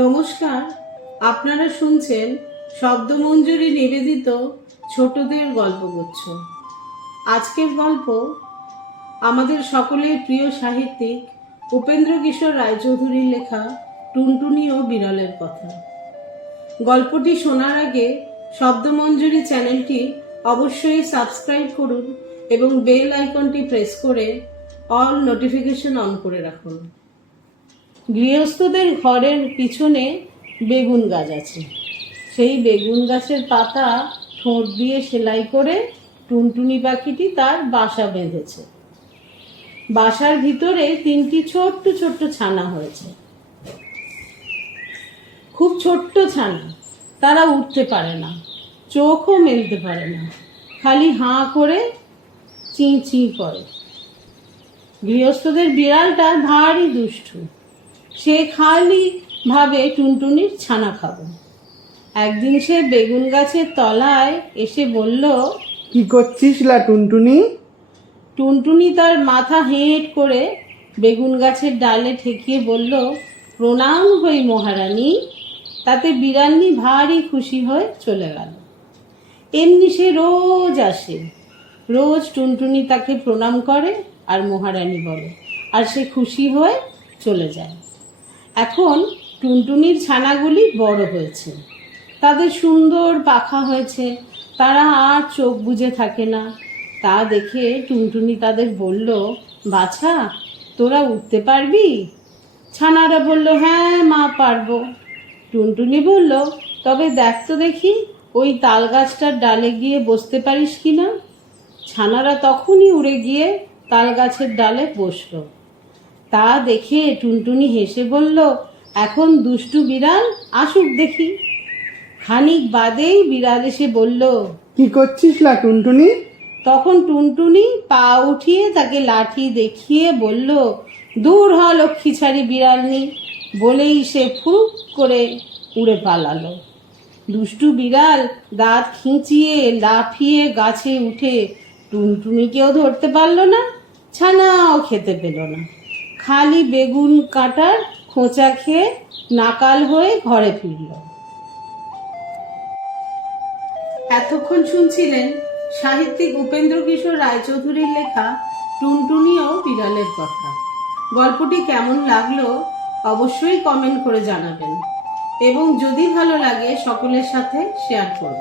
নমস্কার, আপনারা শুনছেন শব্দমঞ্জুরি নিবেদিত ছোটদের গল্পগুচ্ছ। আজকের গল্প আমাদের সকলের প্রিয় সাহিত্যিক উপেন্দ্র কিশোর রায়চৌধুরীর লেখা টুনটুনি ও বিড়ালের কথা। গল্পটি শোনার আগে শব্দমঞ্জুরি চ্যানেলটি অবশ্যই সাবস্ক্রাইব করুন এবং বেল আইকনটি প্রেস করে অল নোটিফিকেশন অন করে রাখুন। গৃহস্থদের ঘরের পিছনে বেগুন গাছ আছে। সেই বেগুন গাছের পাতা ঠোঁট দিয়ে সেলাই করে টুনটুনি পাখিটি তার বাসা বেঁধেছে। বাসার ভিতরে 3টি ছোট্ট ছোট্ট ছানা হয়েছে। খুব ছোট্ট ছানা, তারা উঠতে পারে না, চোখও মেলতে পারে না, খালি হাঁ করে চিঁ চিঁ করে। গৃহস্থদের বিড়ালটা ভারী দুষ্টু। সে খালি ভাবে টুনটুনির ছানা খাবো। একদিন সে বেগুন গাছের তলায় এসে বলল, কি করছিস লা টুনটুনি? টুনটুনি তার মাথা হেঁট করে বেগুন গাছের ডালে ঠেকিয়ে বলল, প্রণাম হই মহারানী। তাতে বিড়ালনি ভারী খুশি হয়ে চলে গেল। এমনি সে রোজ আসে, রোজ টুনটুনি তাকে প্রণাম করে আর মহারানী বলে, আর সে খুশি হয়ে চলে যায়। এখন টুনটুনির ছানাগুলি বড় হয়েছে, তাদের সুন্দর পাখা হয়েছে, তারা আর চোখ বুজে থাকে না। তা দেখে টুনটুনি তাদের বলল, বাছা, তোরা উঠতে পারবি? ছানারা বলল, হ্যাঁ মা, পারবো। টুনটুনি বলল, তবে দেখ তো দেখি ওই তাল গাছটার ডালে গিয়ে বসতে পারিস কি না। ছানারা তখনই উড়ে গিয়ে তাল গাছের ডালে বসলো। তা দেখে টুনটুনি হেসে বলল, এখন দুষ্টু বিড়াল আসুক দেখি। খানিক বাদেই বিড়াল এসে বলল, কি করছিস লা টুনটুনি? তখন টুনটুনি পা উঠিয়ে তাকে লাঠি দেখিয়ে বলল, দূর হ লক্ষ্মী ছাড়ি বিড়ালনি। বলেই সে ফুরুক করে উড়ে পালালো। দুষ্টু বিড়াল দাঁত খিঁচিয়ে লাফিয়ে গাছে উঠে টুনটুনিকেও ধরতে পারল না, ছানাও খেতে পেল না। খালি বেগুন কাঁটার খোঁচা খেয়ে নাকাল হয়ে ঘরে ফিরল। এতক্ষণ শুনছিলেন সাহিত্যিক উপেন্দ্র কিশোর রায়চৌধুরীর লেখা টুনটুনি ও বিড়ালের কথা। গল্পটি কেমন লাগলো অবশ্যই কমেন্ট করে জানাবেন এবং যদি ভালো লাগে সকলের সাথে শেয়ার করবেন।